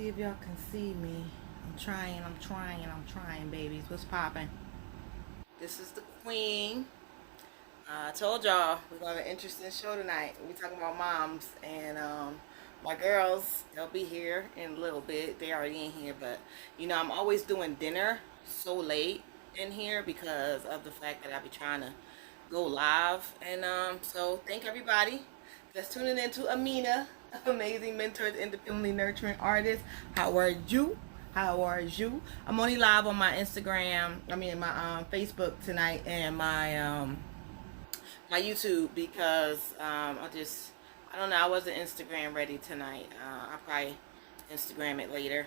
see if y'all can see me. I'm trying, babies. What's poppin'? This is the Queen. I told y'all we're gonna have an interesting show tonight. We're talking about moms and my girls. They'll be here in a little bit. They already in here, but I'm always doing dinner so late in here because of the fact that I be trying to go live. And so thank everybody that's tuning in to Amina, amazing mentors, independently nurturing artist. How are you? How are you? I'm only live on my Instagram. I mean my Facebook tonight and my YouTube because I don't know, I wasn't Instagram ready tonight. I'll probably Instagram it later.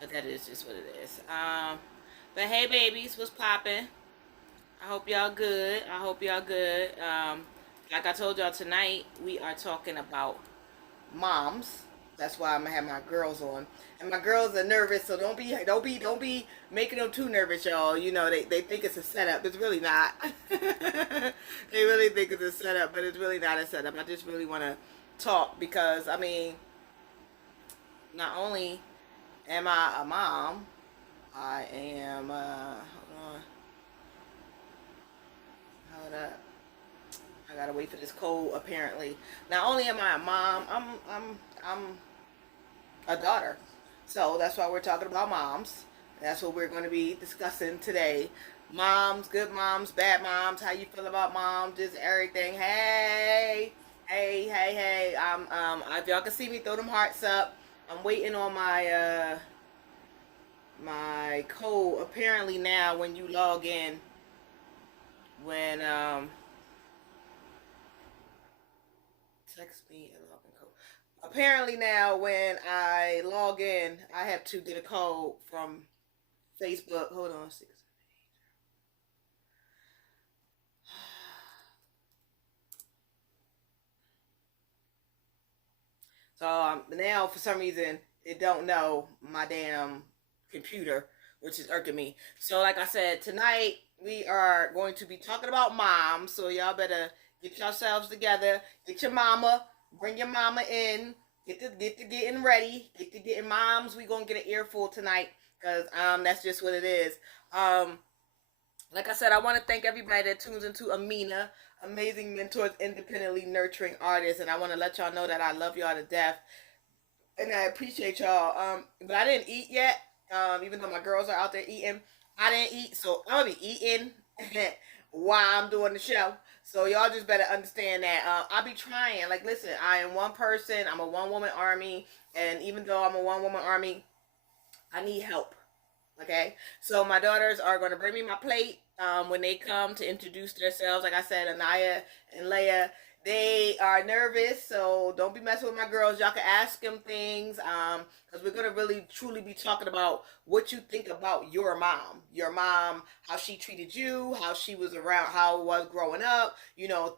But that is just what it is. But hey babies, what's poppin'? I hope y'all good. I hope y'all good. Like I told y'all tonight, we are talking about moms. That's why I'm gonna have my girls on. And my girls are nervous, so don't be making them too nervous, y'all. They think it's a setup. It's really not. They really think it's a setup, but it's really not a setup. I just really want to talk because I mean, not only am I a mom, I am. Hold up. I gotta wait for this code. Apparently, not only am I a mom, I'm a daughter. So that's why we're talking about moms. That's what we're going to be discussing today. Moms, good moms, bad moms. How you feel about moms? Just everything. Hey, hey. If y'all can see me, throw them hearts up. I'm waiting on my code. Apparently now, when you log in, when text me a login code. Apparently now, when I log in, I have to get a code from Facebook. Hold on, six. So now, for some reason, it don't know my damn computer, which is irking me. So, like I said, tonight we are going to be talking about moms. So y'all better get yourselves together. Get your mama. Bring your mama in. Get to getting ready. Get to getting moms. We gonna get an earful tonight because that's just what it is. Um, like I said, I want to thank everybody that tunes into Amina, amazing mentors, independently nurturing artists, and I want to let y'all know that I love y'all to death, and I appreciate y'all. But I didn't eat yet. Even though my girls are out there eating, I didn't eat, so I'm gonna be eating while I'm doing the show. So y'all just better understand that I'll be trying. Like, listen, I am one person. I'm a one woman army, and even though I'm a one woman army, I need help. Okay, so my daughters are going to bring me my plate when they come to introduce themselves. Like I said, Inayah and Leia, they are nervous, so don't be messing with my girls. Y'all can ask them things because we're going to really truly be talking about what you think about your mom, how she treated you, how she was around, how it was growing up.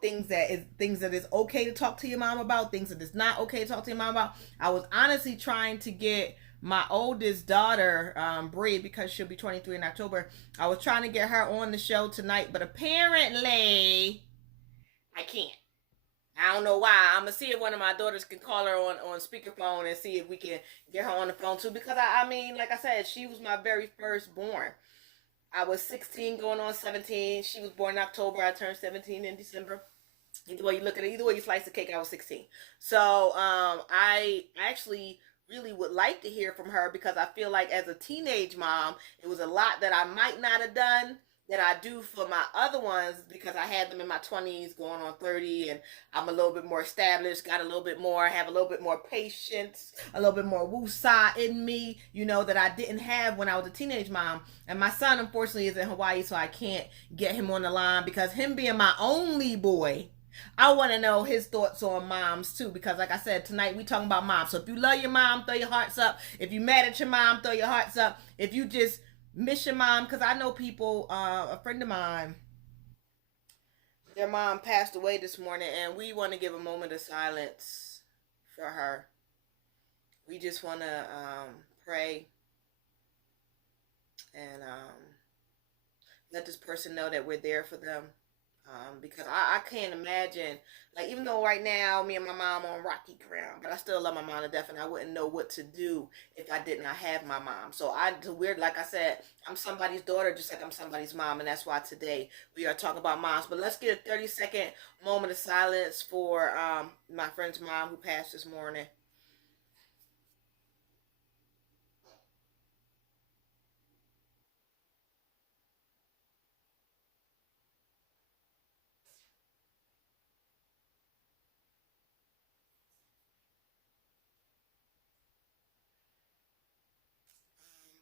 Things that is okay to talk to your mom about, things that is not okay to talk to your mom about. I was honestly trying to get my oldest daughter, Bree, because she'll be 23 in October. I was trying to get her on the show tonight, but apparently I can't. I don't know why. I'm gonna see if one of my daughters can call her on speakerphone and see if we can get her on the phone too. Because I mean, like I said, she was my very first born. I was 16 going on 17. She was born in October. I turned 17 in December. Either way you look at it, either way you slice the cake, I was 16. So I actually really would like to hear from her because I feel like as a teenage mom, it was a lot that I might not have done that I do for my other ones because I had them in my 20s going on 30 and I'm a little bit more established, got a little bit more, have a little bit more patience, a little bit more woosah in me, that I didn't have when I was a teenage mom. And my son, unfortunately, is in Hawaii, so I can't get him on the line because him being my only boy, I want to know his thoughts on moms too, because like I said, tonight we talking about moms. So if you love your mom, throw your hearts up. If you mad at your mom, throw your hearts up. If you just miss your mom, because I know people, a friend of mine, their mom passed away this morning, and we want to give a moment of silence for her. We just want to pray and let this person know that we're there for them. Because I can't imagine, like, even though right now me and my mom on rocky ground, but I still love my mom to death, and I wouldn't know what to do if I did not have my mom. So it's weird, like I said, I'm somebody's daughter just like I'm somebody's mom, and that's why today we are talking about moms. But let's get a 30-second moment of silence for my friend's mom who passed this morning.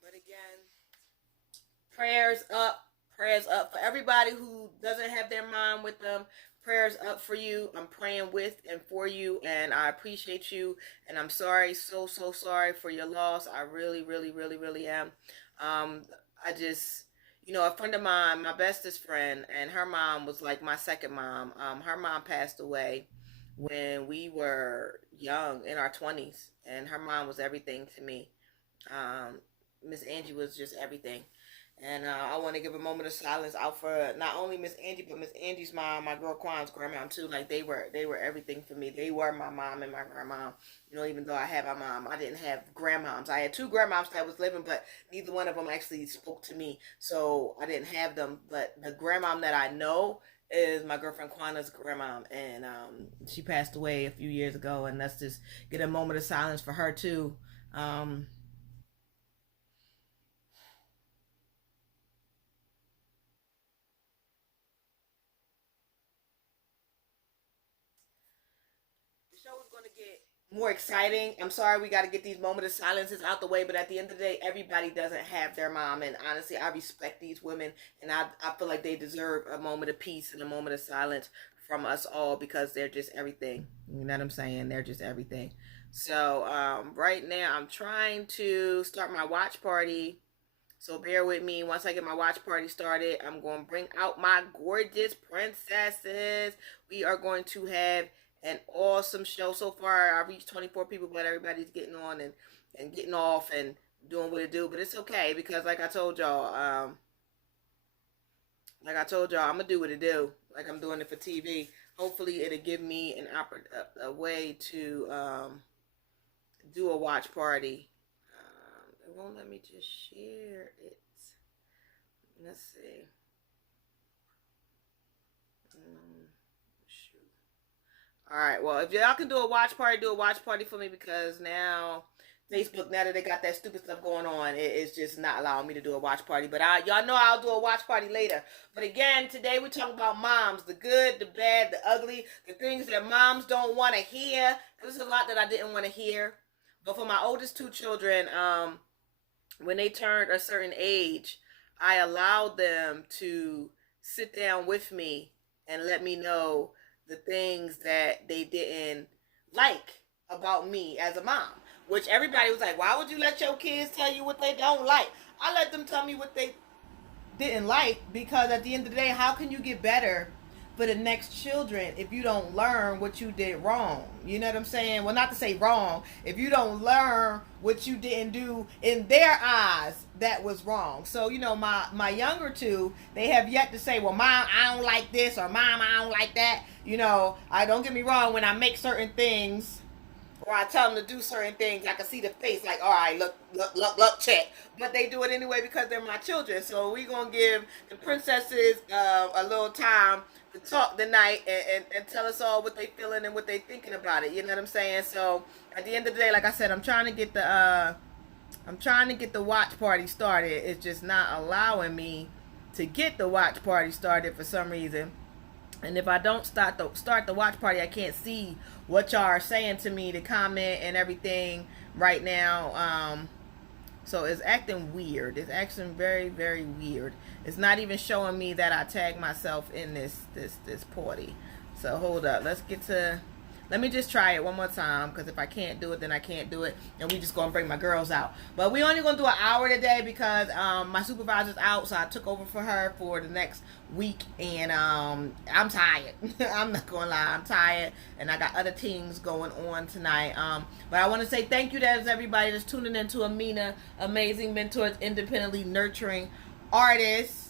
But again, prayers up, prayers up for everybody who doesn't have their mom with them. Prayers up for you. I'm praying with and for you, and I appreciate you. And I'm sorry, so sorry for your loss. I really, really, really, really am. Um, I just, a friend of mine, my bestest friend, and her mom was like my second mom. Her mom passed away when we were young, in our 20s, and her mom was everything to me. Um, Miss Angie was just everything. And I want to give a moment of silence out for not only Miss Angie, but Miss Angie's mom, my girl Quan's grandma too. Like they were everything for me. They were my mom and my grandma. Even though I had my mom, I didn't have grandmoms. I had two grandmoms that was living, but neither one of them actually spoke to me, so I didn't have them. But the grandmom that I know is my girlfriend Quana's grandmom, and she passed away a few years ago. And let's just get a moment of silence for her too. Um, the show is going to get more exciting. I'm sorry we got to get these moment of silences out the way, but at the end of the day, everybody doesn't have their mom, and honestly, I respect these women, and I feel like they deserve a moment of peace and a moment of silence from us all because they're just everything. You know what I'm saying? They're just everything. So right now, I'm trying to start my watch party, so bear with me. Once I get my watch party started, I'm going to bring out my gorgeous princesses. We are going to have an awesome show. So far, I reached 24 people, but everybody's getting on and getting off and doing what it do. But it's okay because, like I told y'all, I'm gonna do what it do. Like I'm doing it for TV. Hopefully, it'll give me a way to do a watch party. It won't let me just share it. Let's see. Shoot. All right. Well, if y'all can do a watch party for me because now Facebook, now that they got that stupid stuff going on, it's just not allowing me to do a watch party. But y'all know I'll do a watch party later. But again, today we're talking about moms, the good, the bad, the ugly, the things that moms don't want to hear. There's a lot that I didn't want to hear. But for my oldest two children, when they turned a certain age, I allowed them to sit down with me and let me know the things that they didn't like about me as a mom. Which everybody was like, why would you let your kids tell you what they don't like? I let them tell me what they didn't like because at the end of the day, how can you get better for the next children if you don't learn what you did wrong? You know what I'm saying? Well, not to say wrong. If you don't learn what you didn't do in their eyes, that was wrong. So, my younger two, they have yet to say, well, mom, I don't like this, or mom, I don't like that. I don't get me wrong, when I make certain things or I tell them to do certain things, I can see the face like, all right, look, check. But they do it anyway because they're my children. So we gonna give the princesses a little time to talk tonight and tell us all what they feeling and what they thinking about it. You know what I'm saying? So at the end of the day, like I said, I'm trying to get the watch party started. It's just not allowing me to get the watch party started for some reason. And if I don't start the watch party, I can't see what y'all are saying to me, to comment and everything right now. So it's acting weird. It's acting very, very weird. It's not even showing me that I tagged myself in this party. So hold up. Let me just try it one more time, because if I can't do it, then I can't do it, and we just gonna bring my girls out. But we only gonna do an hour today because my supervisor's out, so I took over for her for the next week, and I'm tired. I'm not gonna lie, I'm tired, and I got other things going on tonight. But I want to say thank you to everybody that's tuning into Amina, amazing mentors, independently nurturing artists.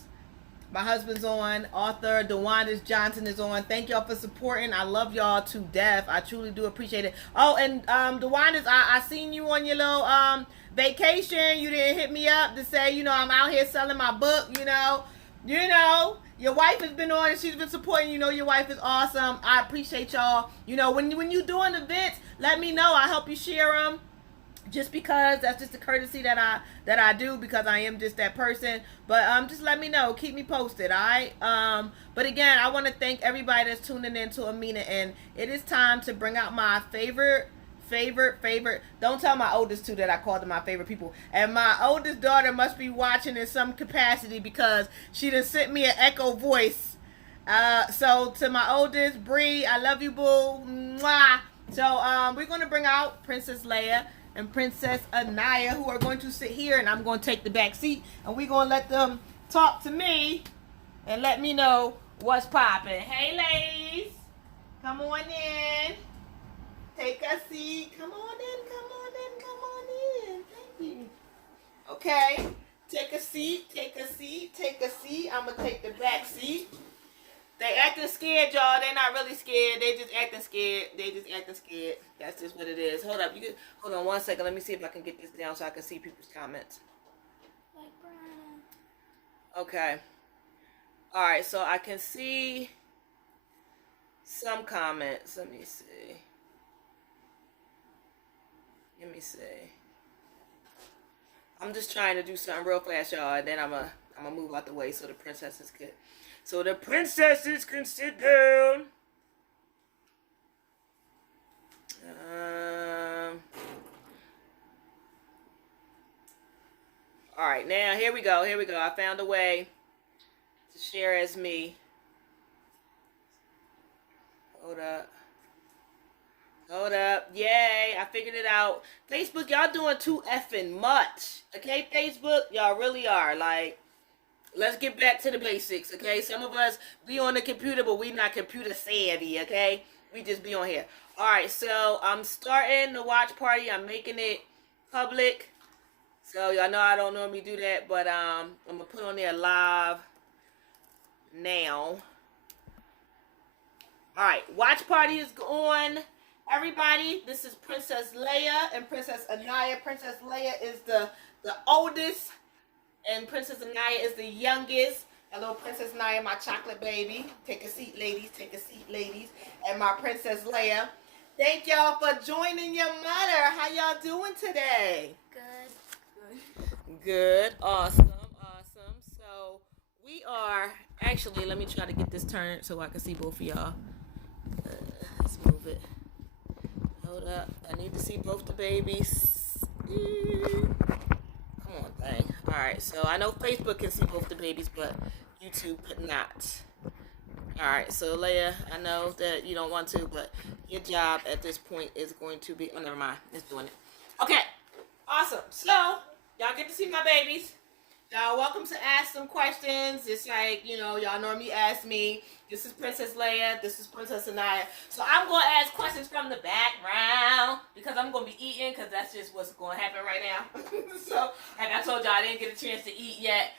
My husband's on. Author DeWanda's Johnson is on. Thank y'all for supporting. I love y'all to death. I truly do appreciate it. Oh, and DeWanda's, I seen you on your little vacation. You didn't hit me up to say, I'm out here selling my book, your wife has been on and she's been supporting. Your wife is awesome. I appreciate y'all. When you doing events, let me know. I'll help you share them. Just because that's just a courtesy that I do, because I am just that person. But just let me know. Keep me posted, alright? But again, I want to thank everybody that's tuning in to Amina, and it is time to bring out my favorite. Don't tell my oldest two that I called them my favorite people. And my oldest daughter must be watching in some capacity because she done sent me an echo voice. So to my oldest, Bree, I love you, boo. Mwah. So we're gonna bring out Princess Leia and Princess Inayah, who are going to sit here, and I'm going to take the back seat, and we're going to let them talk to me and let me know what's popping. Hey, ladies. Come on in. Take a seat. Come on in. Thank you. Okay. Take a seat. I'm going to take the back seat. They acting scared, y'all. They not really scared. They just acting scared. That's just what it is. Hold on 1 second. Let me see if I can get this down so I can see people's comments. Okay. All right. So I can see some comments. Let me see. I'm just trying to do something real fast, y'all, and then I'm gonna move out the way so the princesses can sit down. All right, now here we go. I found a way to share as me. Hold up. Yay, I figured it out. Facebook, y'all doing too effing much. Okay, Facebook, y'all really are. Like, let's get back to the basics, okay? Some of us be on the computer, but we not computer savvy, okay? We just be on here. All right, so I'm starting the watch party. I'm making it public. So y'all know I don't normally do that, but I'm going to put on there live now. All right, watch party is on. Everybody, this is Princess Leia and Princess Inayah. Princess Leia is the oldest, and Princess Inayah is the youngest. Hello, Princess Inayah, my chocolate baby. Take a seat, ladies. And my Princess Leia. Thank y'all for joining your mother. How y'all doing today? Good. Awesome. So we are actually. Let me try to get this turned so I can see both of y'all. Let's move it. Hold up. I need to see both the babies. Come on, thing. Alright, so I know Facebook can see both the babies, but YouTube could not. Alright, so Leia, I know that you don't want to, but your job at this point is going to be... Oh, never mind. It's doing it. Okay. Awesome. So, y'all get to see my babies. Y'all welcome to ask some questions. Just like, y'all normally ask me. This is Princess Leia. This is Princess Inayah. So I'm going to ask questions from the background because I'm going to be eating because that's just what's going to happen right now. So, like I told y'all, I didn't get a chance to eat yet.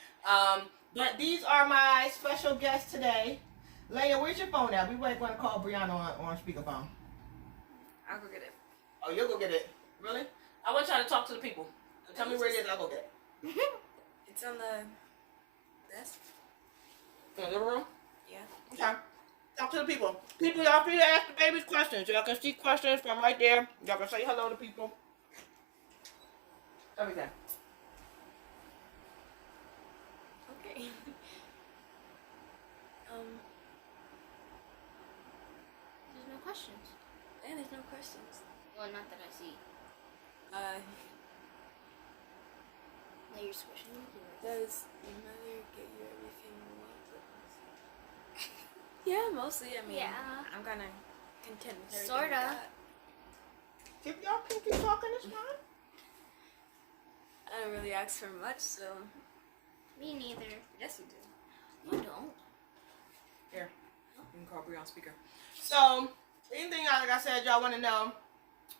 But these are my special guests today. Leia, where's your phone at? We might want to call Brianna on speakerphone. I'll go get it. Oh, you'll go get it? Really? I want y'all to talk to the people. Tell me where it is. I'll go get it. It's on the desk. In the living room? Yeah. Okay. Talk to the people. People, y'all free to ask the babies questions. Y'all can see questions from right there. Y'all can say hello to people. Everything. Okay. There's no questions. Yeah, there's no questions. Well, not that I see. Now you're squishing me. Does your mother get you everything you want? Yeah, mostly. I mean, Yeah. I'm kind of content with everything. Sorta. If y'all can keep talking, it's fine. I don't really ask for much, so. Me neither. Yes, you do. You don't. Here. You can call Bree on speaker. So, anything like I said, y'all want to know,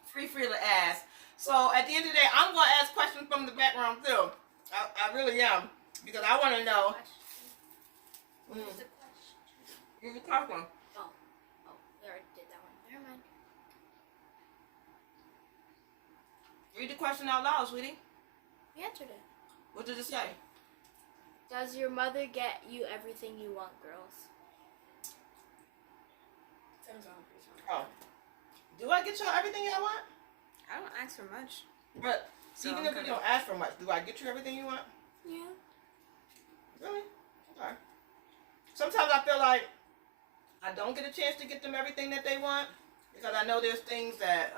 free to ask. So, at the end of the day, I'm going to ask questions from the background, too. I really am. Because I want to know. What's the question? Read the question. Oh, we already did that one. Never mind. Read the question out loud, sweetie. We answered it. What did it say? Does your mother get you everything you want, girls? Oh. Do I get y'all everything y'all want? I don't ask for much. But So even I'm if we kinda- don't ask for much, do I get you everything you want? Yeah. Really? Okay. Sometimes I feel like I don't get a chance to get them everything that they want because I know there's things that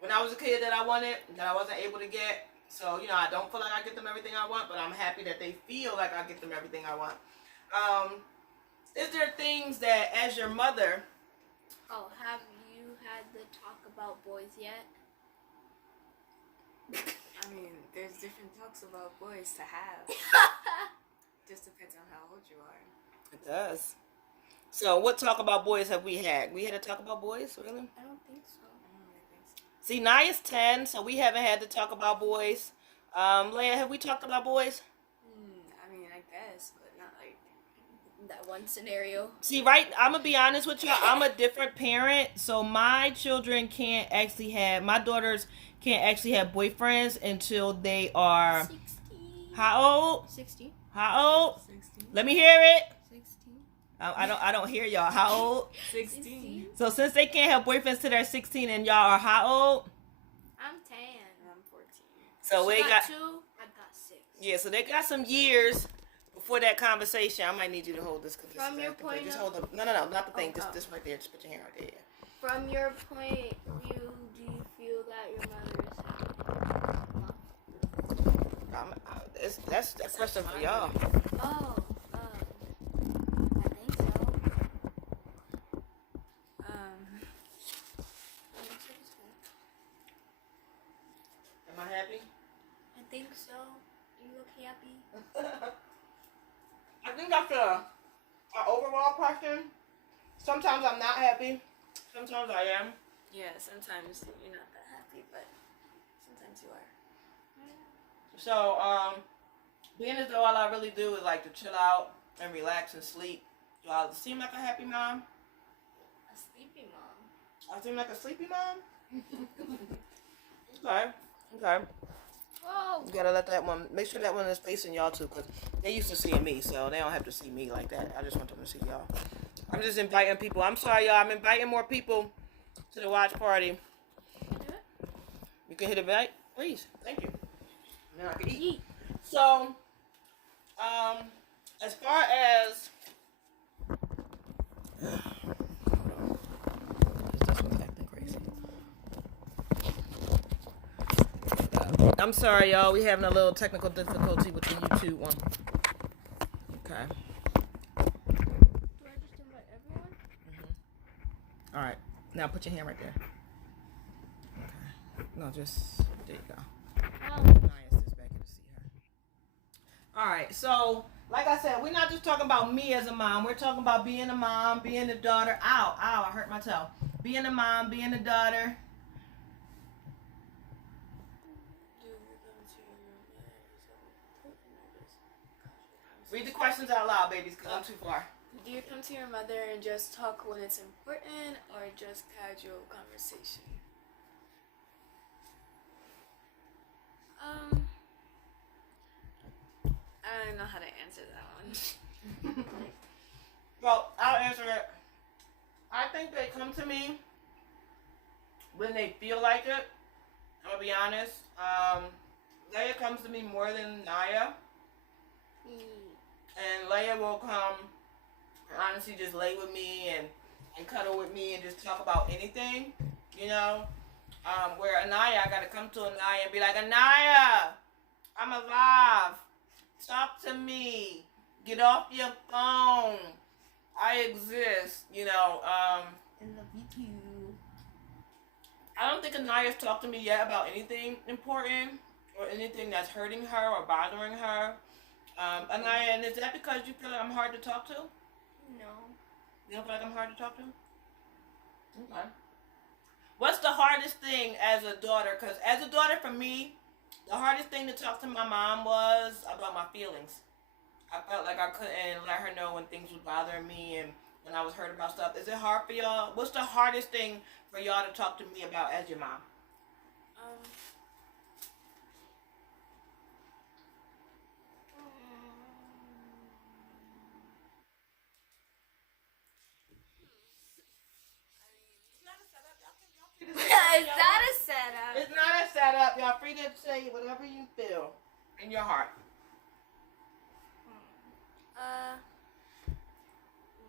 when I was a kid that I wanted that I wasn't able to get. So, you know, I don't feel like I get them everything I want, but I'm happy that they feel like I get them everything I want. Is there things that, as your mother... Oh, have you had the talk about boys yet? I mean, there's different talks about boys to have. Just depends on how old you are. It does. So, what talk about boys have we had? We had a talk about boys, really? I don't think so. I don't really think so. See, Naya's 10, so we haven't had to talk about boys. Leia, have we talked about boys? I mean, I guess, but not like. That one scenario. See, right, I'm going to be honest with you. I'm a different parent, so my children can't actually have, my daughters can't actually have boyfriends until they are, 16. how old? 16. How old? 16. Let me hear it. 16. I don't hear y'all. How old? 16. So since they can't have boyfriends till they're 16 and y'all are how old? I'm 10. I'm 14. So She we got got 2. I got 6. yeah. So they got some years before that conversation. I might need you to hold this because From your point just of- hold the no, not the thing. Oh, Just right there. Just put your hand right there. From your point of view, do you feel that your mother is happy? That's a question for y'all. Oh, I think so. Am I happy? I think so. You look happy. I think that's a overall question. Sometimes I'm not happy. Sometimes I am. Yeah, sometimes you're not that happy, but sometimes you are. So, being as though all I really do is like to chill out and relax and sleep, do I seem like a happy mom? A sleepy mom. I seem like a sleepy mom? Okay. Whoa. You gotta let that one, make sure that one is facing y'all too, because they used to seeing me, so they don't have to see me like that. I just want them to see y'all. I'm just inviting people. I'm sorry, y'all. I'm inviting more people to the watch party. You can hit invite, please. Thank you. Now I can eat. So, as far as this one's acting crazy. I'm sorry, y'all. We having a little technical difficulty with the YouTube one. Okay. Do I just invite everyone? All right. Now put your hand right there. Okay. No, just there you go. Oh. Inayah sits back here to see her. All right. So, like I said, we're not just talking about me as a mom. We're talking about being a mom, being a daughter. Ow! I hurt my toe. Being a mom, being a daughter. Read the questions out loud, babies, because I'm too far. Do you come to your mother and just talk when it's important, or just casual conversation? I don't know how to answer that one. Well, I'll answer it. I think they come to me when they feel like it. I'm gonna be honest. Leia comes to me more than Inayah. And Leia will come and honestly just lay with me and cuddle with me and just talk about anything, you know. Where Inayah, I gotta come to Inayah and be like, Inayah, I'm alive. Talk to me. Get off your phone. I exist, you know. I love you too. I don't think Inayah's talked to me yet about anything important or anything that's hurting her or bothering her. Inayah, and is that because you feel like I'm hard to talk to? No. You don't feel like I'm hard to talk to? Okay. What's the hardest thing as a daughter? Because as a daughter for me, the hardest thing to talk to my mom was about my feelings. I felt like I couldn't let her know when things was bothering me and when I was hurt about stuff. Is it hard for y'all? What's the hardest thing for y'all to talk to me about as your mom? Um, Is that a setup? It's not a setup. Y'all free to say whatever you feel in your heart.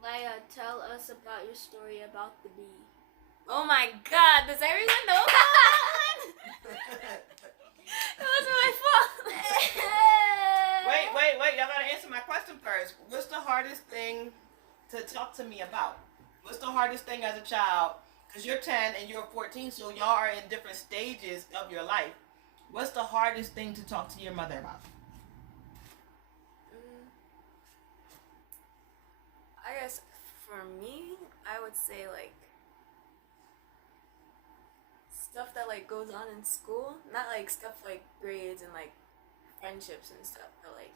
Leia, tell us about your story about the bee. oh my God, does everyone know about that one? It wasn't my fault. Wait. Y'all gotta answer my question first. What's the hardest thing to talk to me about? What's the hardest thing as a child? Because you're 10 and you're 14, so y'all are in different stages of your life. What's the hardest thing to talk to your mother about? I guess for me, I would say like stuff that like goes on in school, not like stuff like grades and like friendships and stuff, but like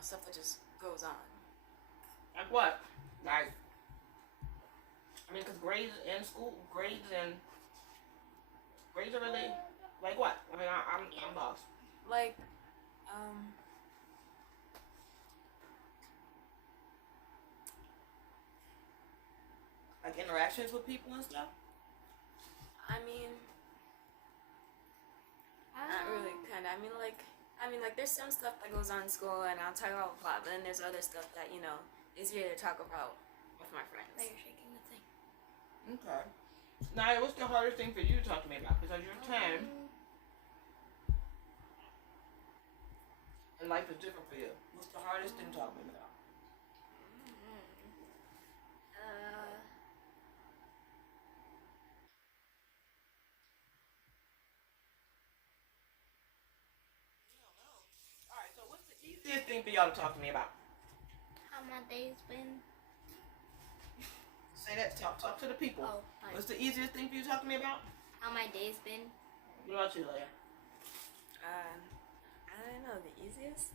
stuff that just goes on. Like what? Like, I mean, because grades are really, like what? I mean, I'm lost. Like Like interactions with people and stuff? I mean, not really, kind of. I mean, like there's some stuff that goes on in school, and I'll talk about a lot. But then there's other stuff that is easier to talk about with my friends. Like you're shaking the thing. Okay. Naya, what's the hardest thing for you to talk to me about? Because you're 10, and life is different for you. What's the hardest thing to talk to me about? Alright, so what's the easiest thing for y'all to talk to me about? How my day's been. Say that. Talk to the people. Oh, fine. What's the easiest thing for you to talk to me about? How my day's been. What about you, Leia? I don't know, the easiest.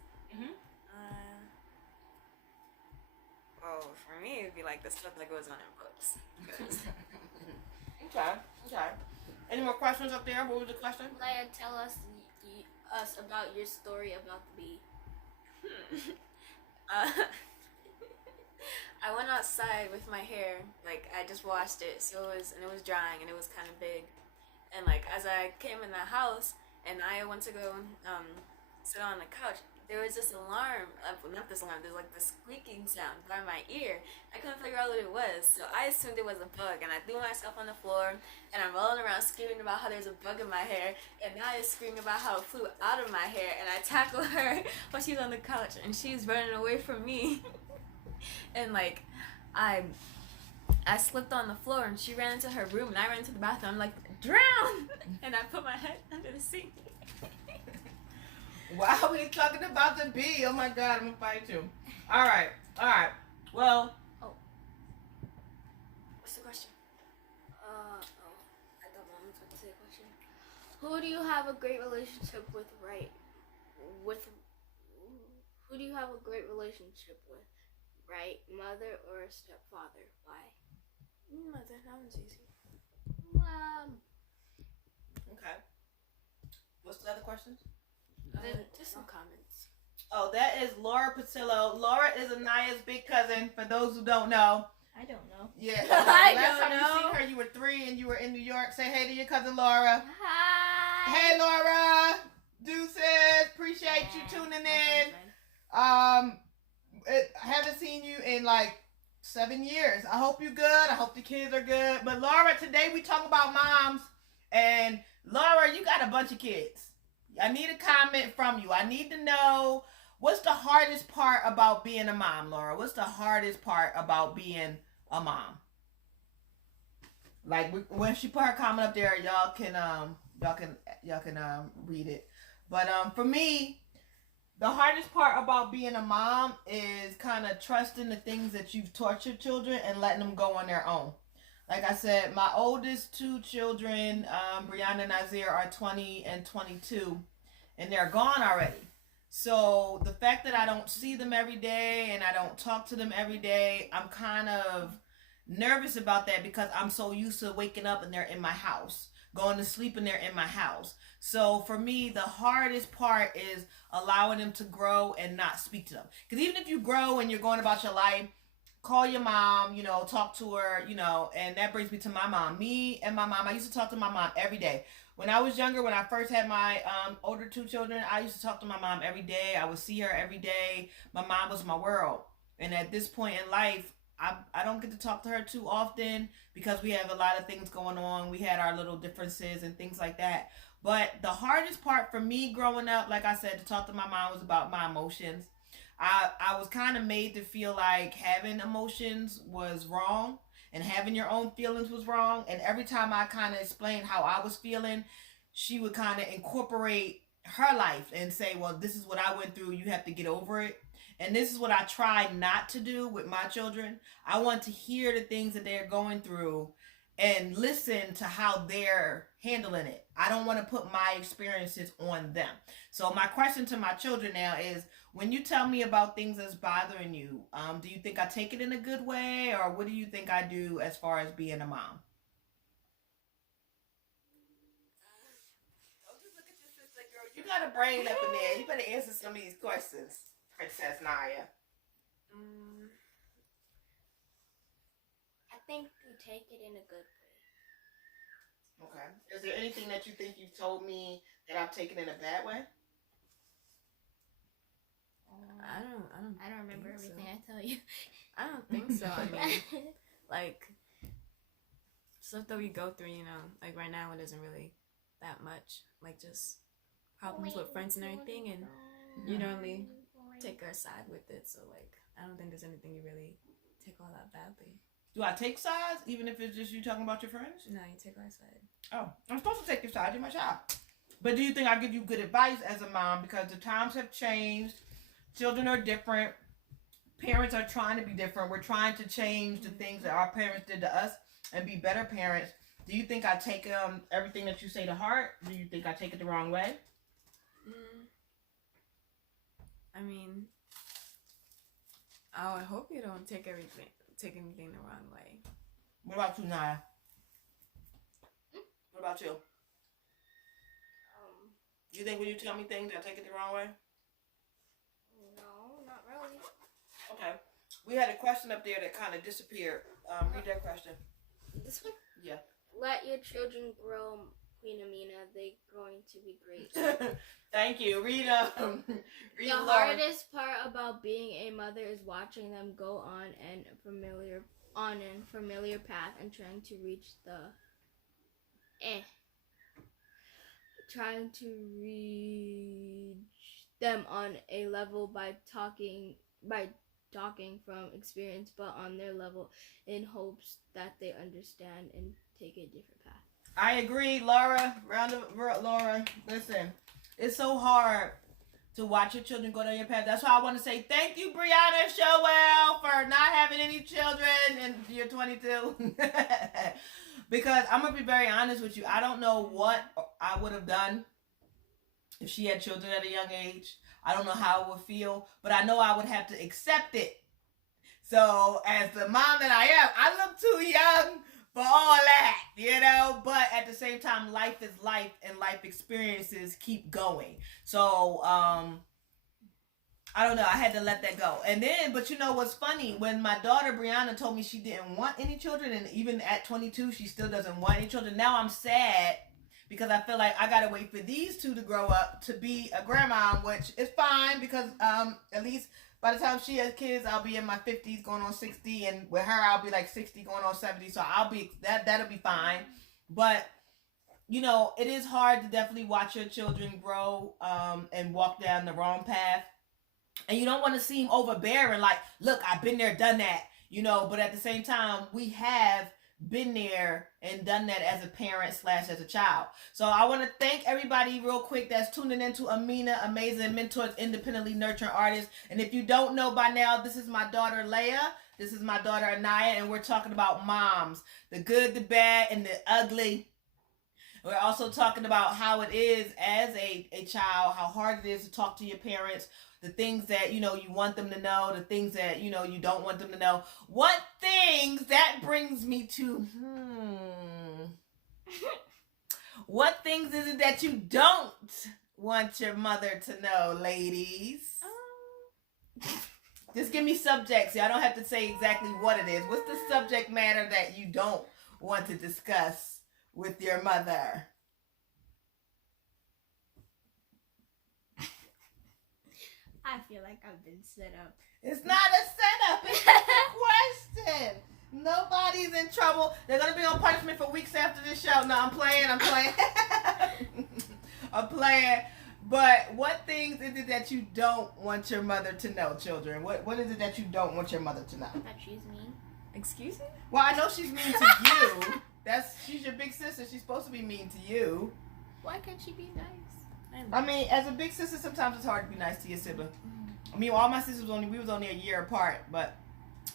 Well, for me, it'd be like the stuff that goes on in books. Okay. Any more questions up there? What was the question? Leia, tell us about your story about the bee. I went outside with my hair, like I just washed it, so it was drying and it was kind of big, and like as I came in the house and I went to go sit on the couch, there was this alarm, not this alarm, there's like this squeaking sound by my ear. I couldn't figure out what it was, so I assumed it was a bug, and I threw myself on the floor, and I'm rolling around screaming about how there's a bug in my hair, and now I'm screaming about how it flew out of my hair, and I tackled her while she's on the couch, and she's running away from me, and like, I slipped on the floor, and she ran into her room, and I ran into the bathroom, I'm like, drown, and I put my head under the sink. Why are we talking about the bee? Oh my God, I'm gonna fight you. All right. Well. What's the question? I thought Mom was going to say a question. Who do you have a great relationship with, who do you have a great relationship with, right? Mother or stepfather? Why? Mother, that one's easy. Mom. Okay. What's the other questions? Just some comments. Oh, that is Laura Patillo. Laura is Inaya's big cousin, for those who don't know. I don't know. Yeah. I Last don't time know. you seen her, you were 3 and you were in New York. Say hey to your cousin Laura. Hi. Hey, Laura. Deuces. Appreciate you tuning in. I haven't seen you in like 7 years. I hope you're good. I hope the kids are good. But Laura, today we talk about moms. And Laura, you got a bunch of kids. I need a comment from you. I need to know, what's the hardest part about being a mom, Laura? What's the hardest part about being a mom? Like when she put her comment up there, y'all can read it. But for me, the hardest part about being a mom is kind of trusting the things that you've taught your children and letting them go on their own. Like I said, my oldest 2 children, Brianna and Nazir, are 20 and 22, and they're gone already. So the fact that I don't see them every day and I don't talk to them every day, I'm kind of nervous about that because I'm so used to waking up and they're in my house, going to sleep and they're in my house. So for me, the hardest part is allowing them to grow and not speak to them. Because even if you grow and you're going about your life, call your mom, talk to her, and that brings me to my mom. Me and my mom, I used to talk to my mom every day. When I was younger, when I first had my older two children, I used to talk to my mom every day. I would see her every day. My mom was my world. And at this point in life, I don't get to talk to her too often because we have a lot of things going on. We had our little differences and things like that. But the hardest part for me growing up, like I said, to talk to my mom was about my emotions. I was kind of made to feel like having emotions was wrong and having your own feelings was wrong. And every time I kind of explained how I was feeling, she would kind of incorporate her life and say, well, this is what I went through. You have to get over it. And this is what I try not to do with my children. I want to hear the things that they're going through and listen to how they're handling it. I don't want to put my experiences on them. So my question to my children now is, when you tell me about things that's bothering you, do you think I take it in a good way, or what do you think I do as far as being a mom? Don't just look at your sister, girl. You got a brain up in there. You better answer some of these questions, Princess Naya. I think we take it in a good way. Okay. Is there anything that you think you've told me that I've taken in a bad way? I don't remember everything I tell you. I don't think so. I mean, like, stuff that we go through, like right now it isn't really that much. Like, just problems with friends and everything, and you normally take our side with it. So, like, I don't think there's anything you really take all that badly. Do I take sides, even if it's just you talking about your friends? No, you take our side. Oh, I'm supposed to take your side. You're my child. But do you think I give you good advice as a mom? Because the times have changed. Children are different. Parents are trying to be different. We're trying to change the things that our parents did to us and be better parents. Do you think I take everything that you say to heart? Do you think I take it the wrong way? I mean, I hope you don't take anything the wrong way. What about you, Naya? What about you? You think when you tell me things, I take it the wrong way? No, not really. Okay. We had a question up there that kind of disappeared. Read that question. This one? Yeah. Let your children grow, QueenAmina. They're going to be great. Thank you. Read the hardest part about being a mother is watching them go on a familiar path and trying to reach them on a level by talking from experience, but on their level in hopes that they understand and take a different path. I agree, Laura. Laura, listen, it's so hard to watch your children go down your path. That's why I want to say thank you, Brianna Showell, for not having any children and you're 22. Because I'm going to be very honest with you. I don't know what I would have done if she had children at a young age. I don't know how it would feel, but I know I would have to accept it. So as the mom that I am, I look too young for all that, but at the same time, life is life and life experiences keep going. So, I don't know. I had to let that go. And then, but you know what's funny? When my daughter Brianna told me she didn't want any children, and even at 22, she still doesn't want any children. Now I'm sad because I feel like I got to wait for these two to grow up to be a grandma, which is fine because at least by the time she has kids, I'll be in my 50s going on 60, and with her, I'll be like 60 going on 70. So that'll be fine. But it is hard to definitely watch your children grow and walk down the wrong path. And you don't want to seem overbearing, like, look, I've been there, done that, but at the same time, we have been there and done that as a parent / as a child. So I want to thank everybody real quick that's tuning into Amina, Amazing Mentors, Independently Nurturing Artists. And if you don't know by now, this is my daughter, Leia. This is my daughter, Inayah, and we're talking about moms, the good, the bad, and the ugly. We're also talking about how it is as a child, how hard it is to talk to your parents, the things that, you know, you want them to know, the things that, you know, you don't want them to know. What things, that brings me to, what things is it that you don't want your mother to know, ladies? Just give me subjects. Y'all don't have to say exactly what it is. What's the subject matter that you don't want to discuss with your mother? I feel like I've been set up. It's not a setup. It's just a question. Nobody's in trouble. They're going to be on punishment for weeks after this show. No, I'm playing. I'm playing. But what things is it that you don't want your mother to know, children? What is it that you don't want your mother to know? That she's mean. Excuse me? Well, I know she's mean to you. She's your big sister. She's supposed to be mean to you. Why can't she be nice? I mean, as a big sister, sometimes it's hard to be nice to your sibling. I mean, all my sisters we was only a year apart, but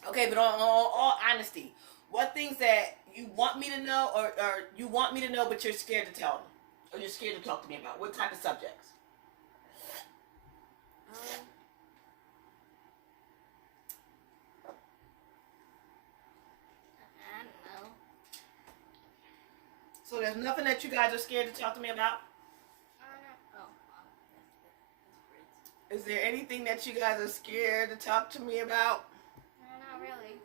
okay. But on all honesty, what things that you want me to know, or you want me to know, but you're scared to tell me, or you're scared to talk to me about? What type of subjects? I don't know. So there's nothing that you guys are scared to talk to me about? Is there anything that you guys are scared to talk to me about? Not really.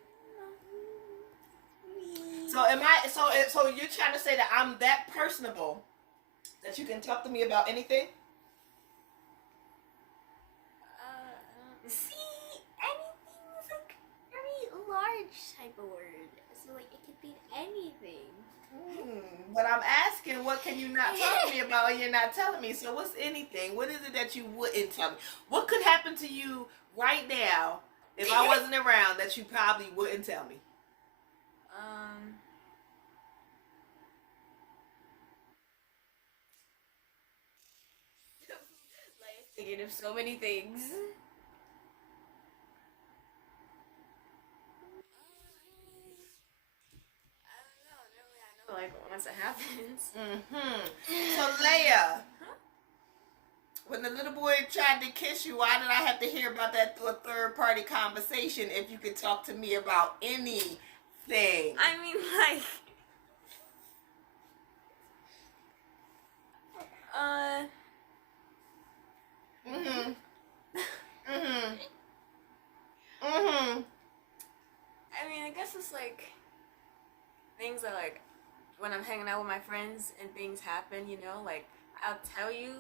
So you're trying to say that I'm that personable that you can talk to me about anything? See, anything is like very large type of word. So like it could be anything. But I'm asking, what can you not talk to me about and you're not telling me? So what's anything? What is it that you wouldn't tell me? What could happen to you right now if I wasn't around that you probably wouldn't tell me? Like thinking of so many things. Like once it happens. So Leia, when the little boy tried to kiss you, why did I have to hear about that through a third party conversation if you could talk to me about anything? I mean, like, I mean, I guess it's like things that like when I'm hanging out with my friends and things happen, you know, like I'll tell you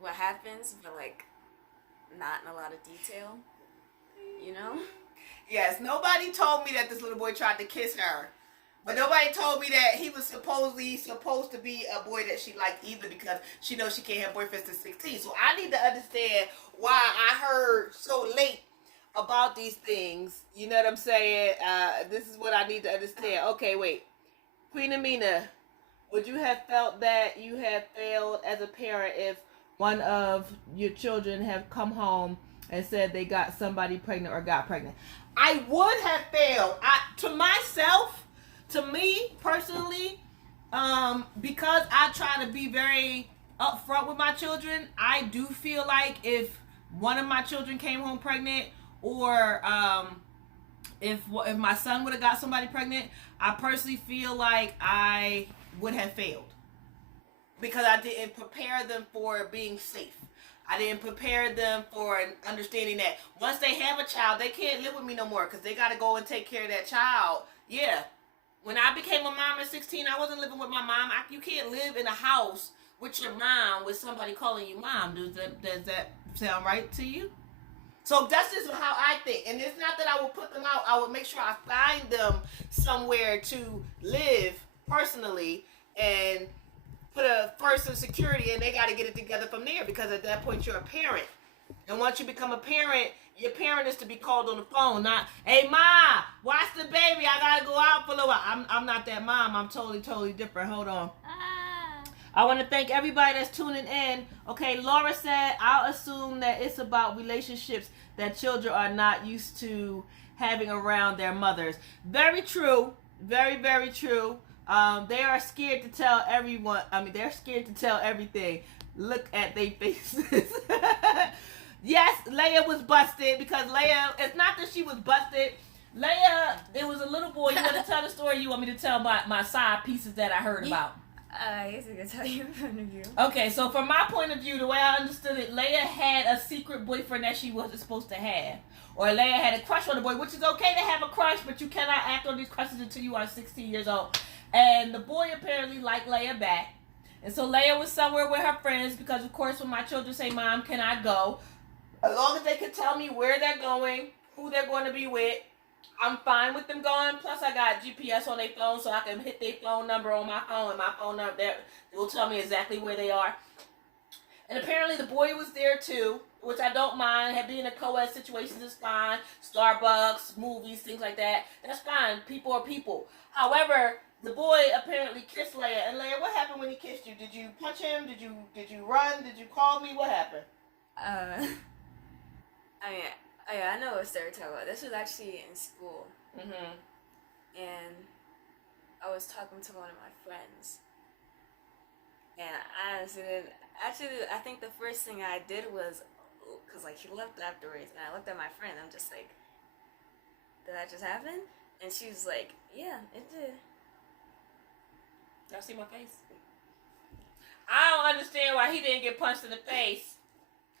what happens, but like not in a lot of detail, you know? Yes, nobody told me that this little boy tried to kiss her. But nobody told me that he was supposed to be a boy that she liked either, because she knows she can't have boyfriends till 16. So I need to understand why I heard so late about these things. You know what I'm saying? This is what I need to understand. Okay, wait. QueenAmina, would you have felt that you have failed as a parent if one of your children have come home and said they got somebody pregnant or got pregnant? I would have failed. To me personally, because I try to be very upfront with my children, I do feel like if one of my children came home pregnant, or if my son would have got somebody pregnant, I personally feel like I would have failed, because I didn't prepare them for being safe. I didn't prepare them for understanding that once they have a child, they can't live with me no more, because they got to go and take care of that child. Yeah. When I became a mom at 16, I wasn't living with my mom. You can't live in a house with your mom with somebody calling you mom. Does that sound right to you? So that's just how I think. And it's not that I will put them out. I will make sure I find them somewhere to live personally and put a first in security, and they got to get it together from there, because at that point you're a parent. And once you become a parent, your parent is to be called on the phone, not, hey, Ma, watch the baby. I got to go out for a little while. I'm not that mom. I'm totally different. Hold on. I want to thank everybody that's tuning in. Okay, Laura said, I'll assume that it's about relationships that children are not used to having around their mothers. Very true. Very, very true. They are scared to tell everyone. I mean, they're scared to tell everything. Look at their faces. Yes, Leia was busted because Leia. It's not that she was busted. Leia, it was a little boy. You want to tell the story? You want me to tell my side pieces that I heard about? I guess I can tell you in front of you. Okay, so from my point of view, the way I understood it, Leia had a secret boyfriend that she wasn't supposed to have. Or Leia had a crush on the boy, which is okay to have a crush, but you cannot act on these crushes until you are 16 years old. And the boy apparently liked Leia back. And so Leia was somewhere with her friends because, of course, when my children say, Mom, can I go? As long as they can tell me where they're going, who they're going to be with, I'm fine with them going. Plus, I got GPS on their phone, so I can hit their phone number on my phone, and my phone number there will tell me exactly where they are. And apparently, the boy was there too, which I don't mind. Being in co-ed situations is fine. Starbucks, movies, things like that. That's fine. People are people. However, the boy apparently kissed Leia. And Leia, what happened when he kissed you? Did you punch him? Did you run? Did you call me? What happened? I mean, yeah, I know what story you're talking about. This was actually in school. Mm-hmm. And I was talking to one of my friends. And I think the first thing I did was, because like he left afterwards, and I looked at my friend, I'm just like, did that just happen? And she was like, yeah, it did. Y'all see my face? I don't understand why he didn't get punched in the face.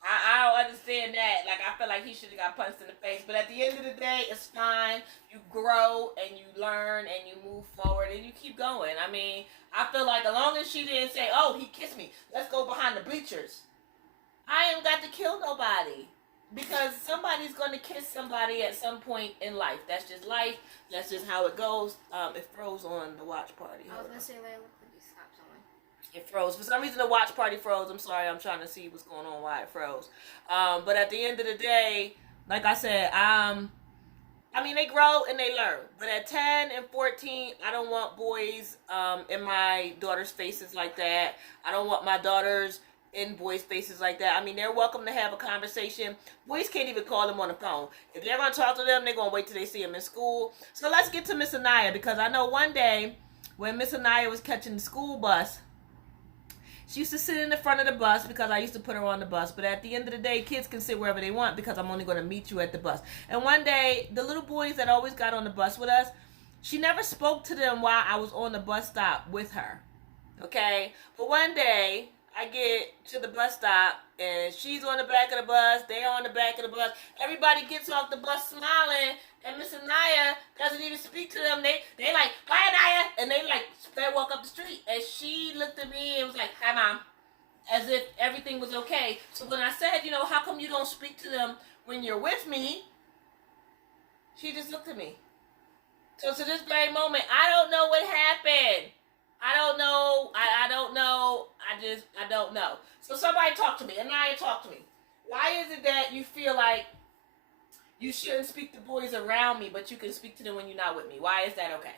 I don't understand that. Like, I feel like he should have got punched in the face. But at the end of the day, it's fine. You grow and you learn and you move forward and you keep going. I mean, I feel like as long as she didn't say, oh, he kissed me, let's go behind the bleachers. I ain't got to kill nobody. Because somebody's going to kiss somebody at some point in life. That's just life. That's just how it goes. It froze on the watch party. I was gonna say, Leia, look like you slapped someone. It froze. For some reason, the watch party froze. I'm sorry. I'm trying to see what's going on, why it froze. But at the end of the day, like I said, I mean, they grow and they learn. But at 10 and 14, I don't want boys in my daughter's faces like that. I don't want my daughters in boys' faces like that. I mean, they're welcome to have a conversation. Boys can't even call them on the phone. If they're going to talk to them, they're going to wait till they see them in school. So let's get to Miss Inayah, because I know one day when Miss Inayah was catching the school bus, she used to sit in the front of the bus because I used to put her on the bus. But at the end of the day, kids can sit wherever they want because I'm only going to meet you at the bus. And one day, the little boys that always got on the bus with us, she never spoke to them while I was on the bus stop with her. Okay? But one day, I get to the bus stop, and she's on the back of the bus, they're on the back of the bus. Everybody gets off the bus smiling, and Miss Inayah doesn't even speak to them. They like, bye, Inayah, and they like, walk up the street. And she looked at me and was like, hi, Mom, as if everything was okay. So when I said, how come you don't speak to them when you're with me, she just looked at me. So to this very moment, I don't know what happened. I don't know. I don't know. I don't know. So somebody talk to me. Inayah, talk to me. Why is it that you feel like you shouldn't speak to boys around me, but you can speak to them when you're not with me? Why is that okay?